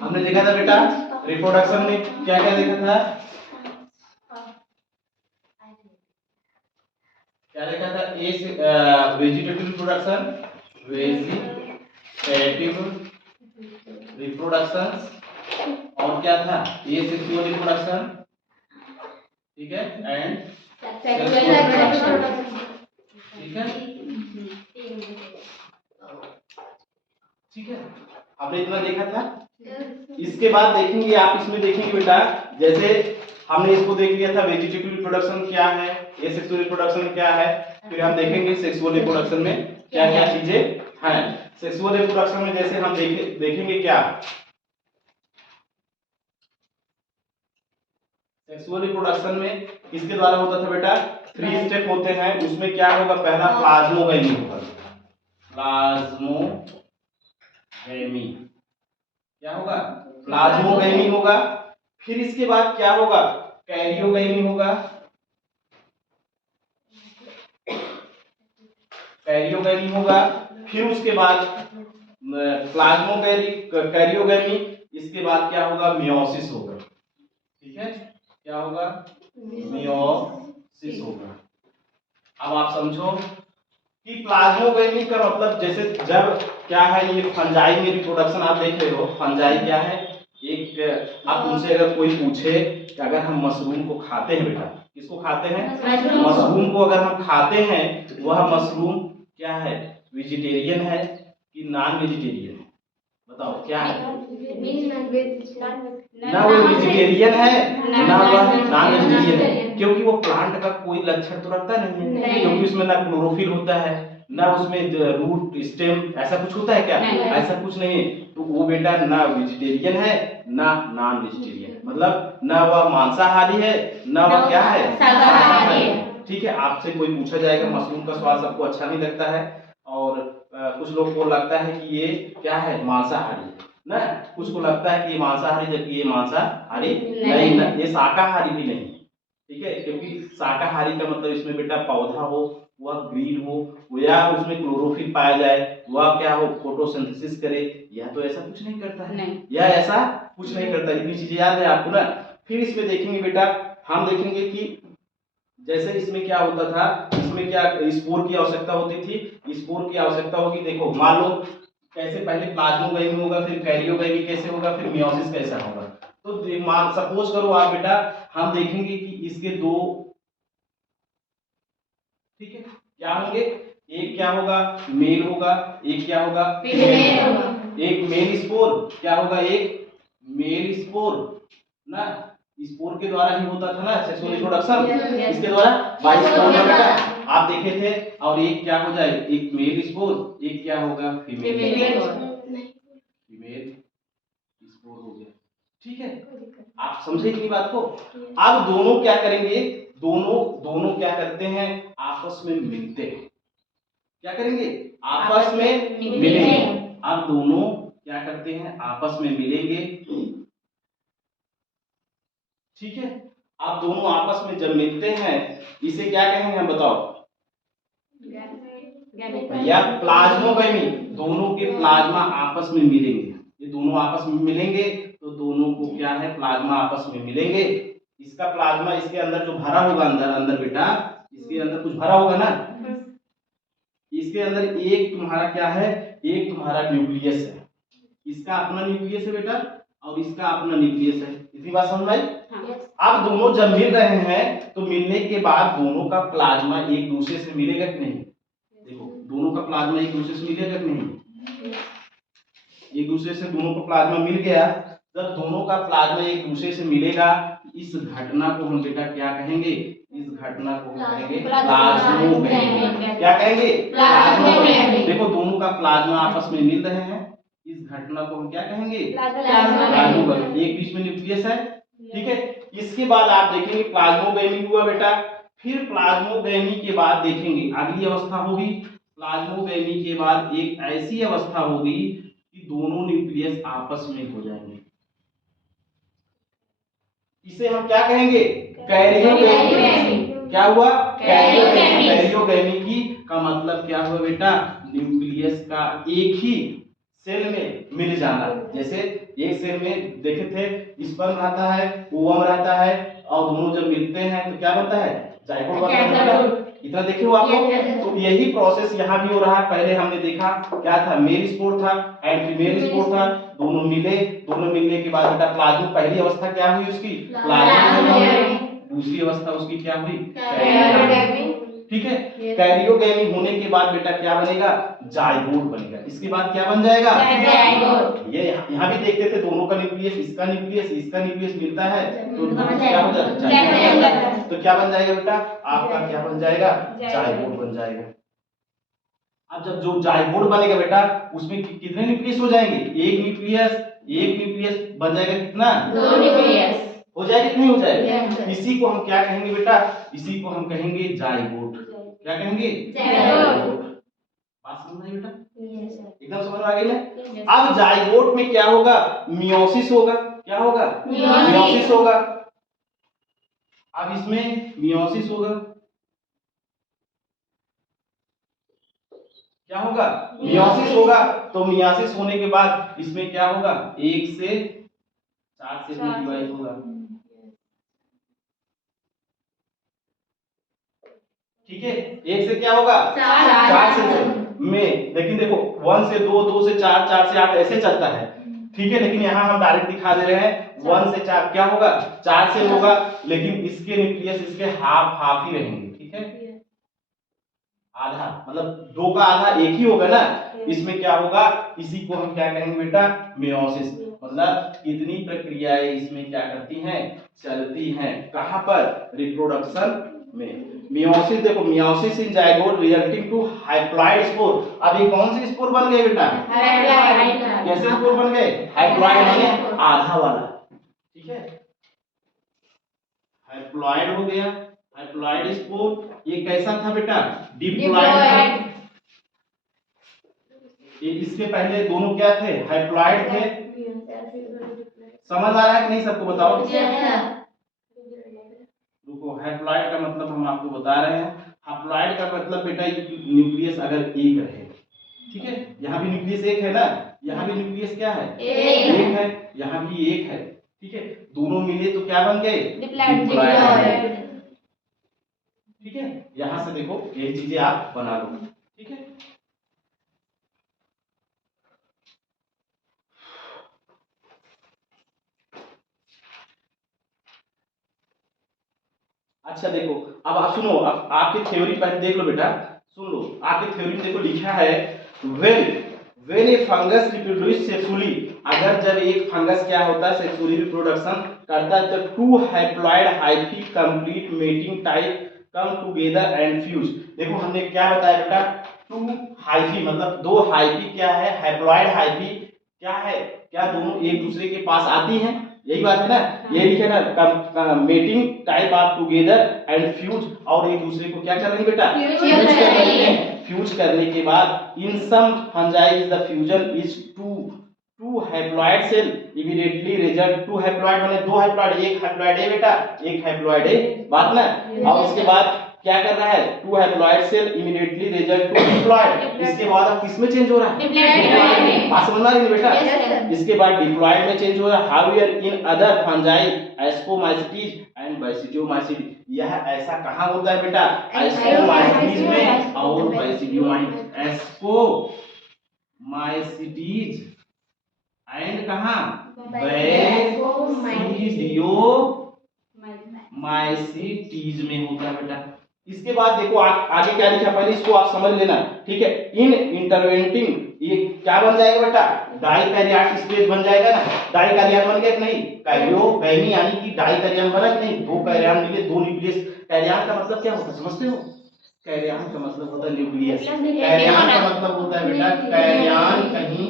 हमने देखा था बेटा रिप्रोडक्शन में क्या क्या देखा था, क्या देखा था, वेजिटेटिव रिप्रोडक्शन, वेजिटेटिव रिप्रोडक्शन, और क्या था ए सेक्सुअल रिप्रोडक्शन, ठीक है, एंड ठीक है, ठीक है, आपने इतना देखा था। इसके बाद देखेंगे आप, इसमें देखेंगे बेटा, जैसे हमने इसको देख लिया था वेजिटेटिव रिप्रोडक्शन क्या है, एसेक्सुअल रिप्रोडक्शन क्या है, फिर हम देखेंगे सेक्सुअल रिप्रोडक्शन में क्या क्या चीजें हैं। सेक्सुअल रिप्रोडक्शन में जैसे हम देखेंगे क्या, सेक्सुअल रिप्रोडक्शन में किसके द्वारा होता था बेटा, 3 स्टेप होते हैं, उसमें क्या होगा, पहला प्लाज्मोगैमी होगा, प्लाज्मोगैमी क्या होगा, प्लाज्मोगैमी होगा, फिर इसके बाद क्या होगा, कैरियोगैमी होगा, कैरियोगैमी होगा, फिर उसके बाद कैरियोगैमी, इसके बाद क्या होगा, मियोसिस होगा, ठीक है, क्या होगा, मियोसिस होगा। अब आप समझो कि प्लाज्मोगैमी का मतलब, जैसे जब क्या है, ये फंजाई में रिप्रोडक्शन आप देख रहे हो, फंजाई क्या है, एक आप उनसे अगर कोई पूछे कि अगर हम मशरूम को खाते हैं बेटा, किसको खाते हैं, मशरूम को अगर हम खाते हैं, वह मशरूम क्या है, वेजिटेरियन है कि नॉन वेजिटेरियन है, बताओ क्या है, ना वो वेजिटेरियन है ना वह नॉन वेजिटेरियन है, क्योंकि वो प्लांट का कोई लक्षण तो रखता नहीं है, क्योंकि उसमें ना क्लोरोफिल होता है, ना उसमें रूट स्टेम ऐसा कुछ होता है क्या, ऐसा कुछ नहीं है, तो वो बेटा ना वेजिटेरियन है ना नॉन वेजिटेरियन, मतलब ना वह मांसाहारी है ना वह क्या है, शाकाहारी है, ठीक है। आपसे कोई पूछा जाएगा मशरूम का स्वाद सबको अच्छा नहीं लगता है, और कुछ लोग को लगता है कि ये क्या है, मांसाहारी ना, कुछ को लगता है कि ये मांसाहारी, जबकि ये मांसाहारी नहीं ना, ये शाकाहारी भी नहीं, ठीक है, क्योंकि शाकाहारी का मतलब इसमें बेटा पौधा हो, वह ग्रीन हो, या उसमें क्लोरोफिल पाया जाए, वह क्या हो, फोटोसिंथेसिस करे, यह तो ऐसा कुछ नहीं करता है, या ऐसा कुछ नहीं करता, इतनी चीजें याद है आपको ना। फिर इसमें देखेंगे बेटा, हम देखेंगे कि जैसे इसमें क्या होता था, इसमें क्या स्पोर की आवश्यकता होती थी, स्पोर की आवश्यकता होगी, देखो मान लो कैसे, पहले प्लाज्मोगैमी होगा, फिर कैरियोगैमी कैसे होगा, फिर मियोसिस कैसा होगा, तो मान सपोज करो आप बेटा, हम देखेंगे कि इसके दो, ठीक है, क्या होंगे, एक क्या होगा, मेल होगा, एक क्या होगा, फीमेल होगा, एक मेल स्पोर क्या होगा, एक मेल स्पोर ना, स्पोर के द्वारा ही होता था ना सेक्सुअल रिप्रोडक्शन, इसके द्वारा बाइस्पोर बेटा आप देखे थे, और एक क्या हो जाए, एक मेल स्पोर, एक क्या होगा, फीमेल स्पोर हो गया, ठीक है, आप समझे इतनी बात को। अब दोनों क्या करेंगे, दोनों दोनों क्या करते हैं, आपस में मिलते हैं, क्या करेंगे, आपस में मिलेंगे, अब दोनों क्या करते हैं, आपस में मिलेंगे, ठीक है, आप दोनों आपस में जब मिलते हैं, इसे क्या कहेंगे हम बताओ भैया, प्लाज्मोगैमी, दोनों के प्लाज्मा आपस में मिलेंगे, ये दोनों आपस में मिलेंगे, तो दोनों को क्या है, प्लाज्मा आपस में मिलेंगे, इसका प्लाज्मा इसके अंदर जो भरा होगा, अंदर अंदर बेटा इसके अंदर कुछ भरा होगा ना, इसके अंदर एक तुम्हारा क्या है, एक तुम्हारा न्यूक्लियस है, इसका अपना न्यूक्लियस है बेटा, और इसका अपना न्यूक्लियस है, इतनी बात समझ में आई। अब दोनों जब मिल रहे हैं, तो मिलने के बाद दोनों का प्लाज्मा एक दूसरे से मिलेगा कि नहीं, देखो दोनों का प्लाज्मा एक दूसरे से मिलेगा कि नहीं, एक दूसरे से दोनों का प्लाज्मा मिल गया, जब दोनों का प्लाज्मा एक दूसरे से मिलेगा, इस घटना को हम बेटा क्या कहेंगे, इस घटना को हम कहेंगे प्लाज्मोगैमी, क्या कहेंगे, प्लाज्मोगैमी, देखो दोनों का प्लाज्मा आपस में मिल रहे हैं, इस घटना को हम क्या कहेंगे, प्लाज्मोगैमी, एक बीच में न्यूक्लियस है, ठीक है। इसके बाद आप देखेंगे प्लाज्मोगैमी हुआ बेटा, फिर प्लाज्मोगैमी के बाद देखेंगे अगली अवस्था होगी, प्लाज्मोगैमी के बाद एक ऐसी अवस्था होगी कि दोनों न्यूक्लियस आपस में हो जाएंगे, इसे हम क्या कहेंगे, कैरियोगैमी, क्या हुआ, कैरियोगैमी की का मतलब क्या हुआ बेटा, न्यूक्लियस का एक ही सेल में मिल जाना। जैसे एक सेल में देखे थे स्पर्म रहता है, ओवम रहता है, और दोनों जब मिलते हैं तो क्या बनता है? जाइगोट बनता है। इतना देखे हो आप लोग? तो यही प्रोसेस यहाँ भी हो रहा है। पहले हमने देखा क्या था, मेल स्पोर था एंड फीमेल स्पोर था, दोनों मिले, दोनों मिलने के बाद बेटा प्लाज्मा, पहली अवस्था क्या हुई उसकी? प्लाज्मा। दूसरी अवस्था उसकी क्या हुई? कैरियोगैमी। ठीक है, कैरियोगैमी होने के बाद बेटा क्या बनेगा? जाइगोट बनेगा। इसके बाद क्या बन जाएगा? जाइगोट। ये यहाँ भी देखते थे दोनों का न्यूक्लियस, इसका न्यूक्लियस मिलता है तो दोनों क्या हो जाएगा? तो क्या बन जाएगा बेटा? आपका क्या बन जाएगा? जाइगोट बन जाएगा। अब जब जो जाइगोट बनेगा बेटा, उसमें कितने न्यूक्लियस हो जाएंगे? एक न्यूक्लियस बन जाएगा। कितना? 2 न्यूक्लियस हो जाएगा। कितनी हो जाएगा? इसी को हम क्या कहेंगे बेटा? इसी को हम कहेंगे जाइगोट। क्या कहेंगे? जाइगोट। बात समझ आई बेटा? एकदम समझ में आ गई ना? अब जाइगोट में क्या होगा? मियोसिस होगा। क्या होगा? मियोसिस होगा। अब इसमें मियोसिस होगा। क्या होगा? मियोसिस होगा। तो मियोसिस होने के बाद इसमें क्या होगा? 1 से 4 से डिवाइड होगा। ठीक है, 1 से क्या होगा? 4 से में, लेकिन देखो 1 से 2, 2 से 4, 4 से 8 ऐसे चलता है। ठीक है, लेकिन यहाँ हम डायरेक्ट दिखा दे रहे हैं 1 से 4 क्या होगा? 4 से होगा, लेकिन इसके न्यूक्लियस इसके हाफ ही रहेंगे। ठीक है, आधा, मतलब 2 का आधा 1 ही होगा ना। इसमें क्या होगा? इसी को हम क्या कहेंगे बेटा? मियोसिस। मतलब इतनी प्रक्रियाएं इसमें क्या करती हैं? चलती हैं। कहां पर? रिप्रोडक्शन में। मियोसिस, देखो meiosis in zygote resulting to haploid spore. अब ये कौन सी स्पोर बन गए बेटा? हाइप्लॉइड। कैसे स्पोर बन गए? हाइप्लॉइड माने आधा वाला। ठीक है, हाइप्लॉइड हो गया। हाइप्लॉइड स्पोर ये कैसा था बेटा? डिप्लॉइड। ये इसके पहले दोनों क्या थे? हाइप्लॉइड थे। समझ आ रहा है कि नहीं सबको? बताओ। रुको, हैप्लॉइड का मतलब हम आपको बता रहे हैं। हैप्लॉइड का मतलब बेटा न्यूक्लियस अगर एक रहे। ठीक है, यहाँ भी न्यूक्लियस एक है ना, यहाँ भी न्यूक्लियस क्या है? एक है, यहाँ भी एक है। ठीक है, दोनों मिले तो क्या बन गए? डिप्लॉइड। ठीक है, यहाँ से देखो यही चीजें आप बना लो। ठीक है, अच्छा देखो, अब आप सुनो, अब आपकी थ्योरी पहले देख लो बेटा, सुन लो। आपकी थ्योरी में देखो लिखा है when A fungus reproduce sexually, अगर जब एक फंगस क्या होता है? सेक्सुअली रिप्रोडक्शन करता है, तो 2 haploid hyphae complete mating type come together and fuse. देखो हमने क्या बताया बेटा? 2 हाइफी मतलब 2 हाइफी क्या है? हैप्लॉइड हाइफी क्या है? क्या दोनों एक दूसरे के पास आती हैं? यही बात है ना। ये लिखे ना, mating type of together and fuse, और एक दूसरे को क्या कर रही है बेटा? फ्यूज कर रही है। फ्यूज करने के बाद in some fungi the fusion is two haploid cell immediately result. 2 haploid माने 2 हैप्लॉइड, एक हैप्लॉइड है बेटा, एक हैप्लॉइड है, बात ना। और उसके बाद क्या कर रहा है? 2 haploid cell immediately result to diploid. इसके बाद अब किस में चेंज हो रहा है? डिप्लॉइड में। बात समझ में आ रही है बेटा? इसके बाद डिप्लॉइड में चेंज हो रहा है। However in other fungi ascomycetes and basidiomycete, यह ऐसा कहां होता है बेटा? एस्कोमाइसिटीज में और बैसिडियोमाइसिटीज। एस्कोमाइसिटीज एंड कहां? बैसिडियोमाइसिटीज में होता है बेटा। इसके बाद देखो आगे क्या लिखा, पहले इसको आप समझ लेना। ठीक है, इन इंटरवेंटिंग ये क्या बन जाएगा बेटा? डाइकैरियोट स्टेज बन जाएगा ना। डाइकैरियोट बन गया कि नहीं? कैरियोगैमी यानी कि डाइकैरियन बना कि नहीं? 2 कैरियन मिले, 2 न्यूक्लियस। कैरियन का मतलब क्या होता है समझते हो? कैरियन का मतलब होता है न्यूक्लियस। कैरियन का मतलब होता है बेटा, कैरियन कहीं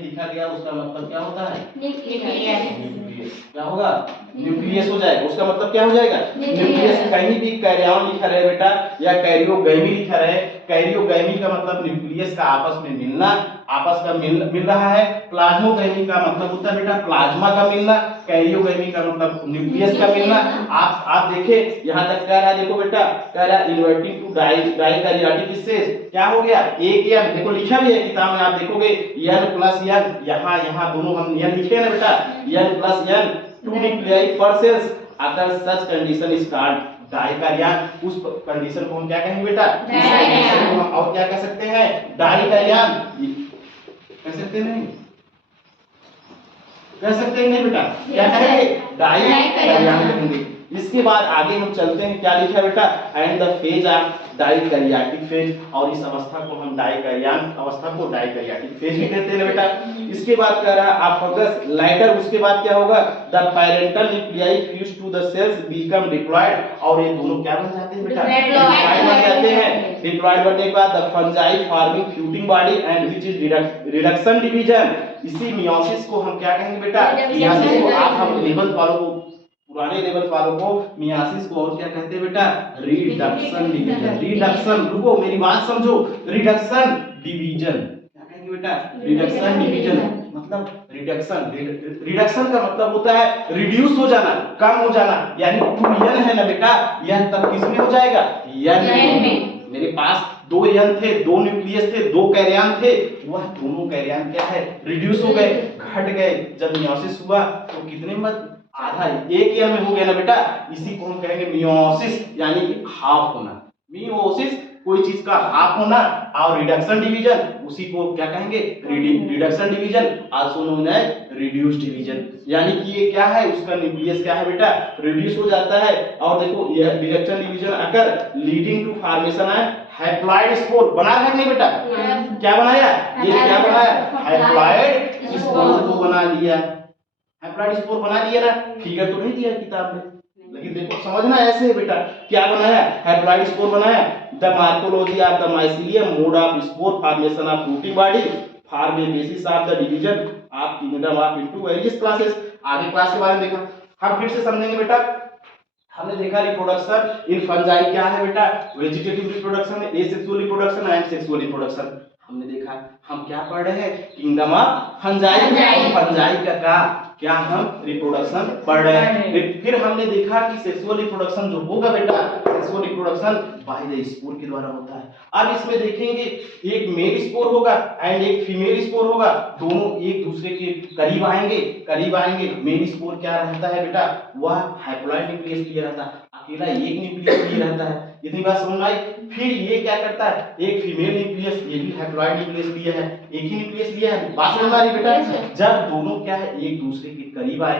लिखा गया, उसका मतलब क्या होता है? न्यूक्लियस। क्या होगा? न्यूक्लियस हो जाएगा। उसका मतलब क्या हो जाएगा? न्यूक्लियस। कहीं भी कैरियन लिखा रहे बेटा या कैरियोगैमी लिखा रहे, कैरियोगैमी का मतलब न्यूक्लियस का आपस में मिलना, आपस का मिल रहा है। प्लाज्मोगैमी का मतलब होता है बेटा प्लाज्मा का मिलना, कैरियोगैमी का मतलब न्यूक्लियस का मिलना। आप देखें यहाँ तक कह रहा है, देखो बेटा कह रहा है इन्वर्टिंग टू डाइकैरियोटिक स्टेज क्या हो गया, एक एन, देखो लिखा भी है किताब में, आप देखोगे n प्लस n, यहाँ दोनों हम n लिखे हैं ना बेटा, n प्लस n, 2 न्यूक्लियाई पर सेल्स। अगर सच कंडीशन स्टार्ट डाइकैरियन, उस कंडीशन को हम क्या कहेंगे बेटा, और क्या कह सकते हैं, डाइकैरियन कह सकते नहीं, कह सकते हैं नहीं बेटा, क्या कहेंगे, डाइकैरियन कहेंगे। इसके बाद आगे हम चलते हैं, क्या लिखा है बेटा, and the phase of dikaryotic phase, और इस अवस्था को हम डाइकैरियन अवस्था को डाइकैरियोटिक फेज भी कहते हैं बेटा। इसके बाद कह रहा है आप फोकस लाइटर, उसके बाद क्या होगा, the parental nuclei fuse to the cells become diploid, और ये दोनों क्या बन जाते हैं बेटा, डिप्लॉयड बन जाते हैं। डिप्लॉयड बनने के बाद the fungi forming fruiting body and which is reduction division, इसी मियोसिस को हम क्या कहेंगे बेटा, मियोसिस को आप हम लेवल वालों को, पुराने लेवल वालों को मियासिस को और क्या कहते हैं बेटा, रिडक्शन डिवीजन। रिडक्शन, रुको मेरी बात समझो, रिडक्शन डिवीजन क्या कहेंगे बेटा, रिडक्शन डिवीजन मतलब रिडक्शन का मतलब होता है रिड्यूस हो जाना, कम हो जाना, यानी 2n है ना बेटा, यह तब किसमें हो जाएगा, n में। मेरे पास 2 n थे, 2 न्यूक्लियस थे, 2 कैरियन थे, वह दोनों कैरियन क्या है, रिड्यूस हो गए, घट गए। जब मियोसिस हुआ तो कितने में, आधा, एक ईयर में हो गया ना बेटा, इसी को हम कहेंगे मियोसिस, यानी कि हाफ होना। मियोसिस कोई चीज का हाफ होना, और रिडक्शन डिवीजन उसी को क्या कहेंगे, reduction division, also known as reduce division, यानी कि ये क्या है, उसका न्यूक्लियस क्या है बेटा, रिड्यूस हो जाता है। और देखो यह reduction division occur leading to formation है हैप्लॉइड स्पोर, बना है नहीं बेटा, क्या बनाया, ये क्या बनाया, हैप्लॉइड स्पोर को बना लिया, हैप्लॉइड स्पोर बना लिया ना, फिगर तो नहीं दिया किताब में, लेकिन देखो समझना ऐसे है बेटा, क्या बनाया, हैप्लॉइड स्पोर बनाया। The morphology of the mycelium, mode of spore formation of fruiting body, form basis of the division of kingdom of into various classes. आगे क्लास के बारे में देखा, हम फिर से समझेंगे बेटा। हमने देखा रिप्रोडक्शन इन फंजाई क्या है बेटा, vegetative reproduction, asexual reproduction and sexual reproduction. हमने देखा, हम क्या पढ़ रहे हैं, किंगडम ऑफ फंजाई, फंजाई का क्या हम रिप्रोडक्शन पढ़ रहे हैं। फिर हमने देखा कि सेक्सुअल रिप्रोडक्शन जो होगा बेटा, sexual reproduction by the spore के द्वारा होता है। अब इसमें देखेंगे एक मेल स्पोर होगा एंड एक फीमेल स्पोर होगा, दोनों एक दूसरे के करीब आएंगे। मेल स्पोर क्या रहता है बेटा, वह हैप्लॉइड न्यूक्लियस लिए रहता है, अकेला एक न्यूक्लियस लिए रहता है, इतनी बात समझ आई। फिर ये क्या करता है, एक फीमेल न्यूक्लियस, ये भी हैप्लॉइड न्यूक्लियस लिया है, एक ही न्यूक्लियस लिया है, बात समझ आ रही बेटा। जब दोनों क्या है एक दूसरे के करीब आए,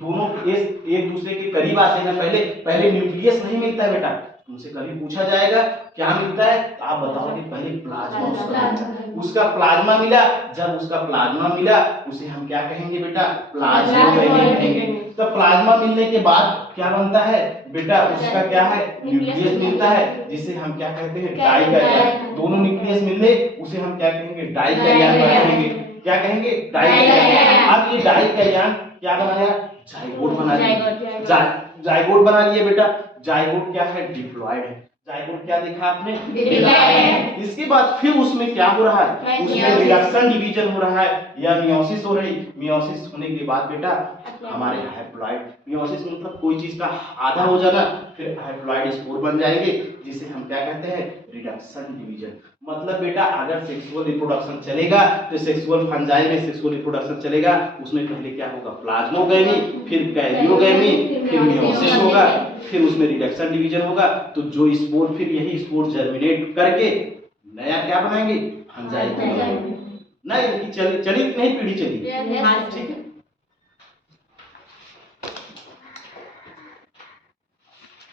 दोनों एक दूसरे के करीब आते हैं, पहले न्यूक्लियस नहीं मिलता है बेटा, तुमसे कभी पूछा जाएगा क्या मिलता है, तो आप बताओगे पहले प्लाज्मा, उसका प्लाज्मा मिला। जब उसका प्लाज्मा मिला उसे हम क्या कहेंगे बेटा, प्लाज्मोग्रेनी कहेंगे। तो प्लाज्मा मिलने के बाद क्या बनता है बेटा, उसका क्या है, न्यूक्लियस मिलता है, जिसे हम क्या कहते हैं, डाइकैरियन। दोनों न्यूक्लियस मिलने उसे हम क्या कहेंगे, डाइकैरियन कहेंगे। क्या कहेंगे, डाइकैरियन। अब ये डाइकैरियन क्या बनाया, जाइगोट बना लिया, जाइगोट बना लिया बेटा। जाइगोट क्या है, डिप्लॉयड है। जाइगोट क्या देखा आपने, डिप्लॉयड। इसके बाद फिर उसमें क्या हो रहा है, उसमें रिडक्शन डिवीजन हो रहा है या मियोसिस हो रही। मियोसिस होने के बाद बेटा हमारे हैप्लॉइड, मियोसिस मतलब कोई चीज का आधा हो जाना, फिर हैप्लॉइड स्पोर बन जाएंगे, जिसे हम क्या कहते हैं, रिडक्शन डिवीजन। मतलब बेटा अगर सेक्सुअल रिप्रोडक्शन चलेगा तो सेक्सुअल फंजाई में सेक्सुअल रिप्रोडक्शन चलेगा, उसमें पहले क्या होगा, प्लाज्मोगैमी, फिर कैरियोगैमी, फिर मियोसिस होगा, फिर उसमें रिडक्शन डिवीजन होगा। तो जो स्पोर, फिर यही स्पोर जर्मिनेट करके नया क्या बनाएंगे, फंजाई बनाएंगे। नहीं चली नहीं पीढ़ी चली, ठीक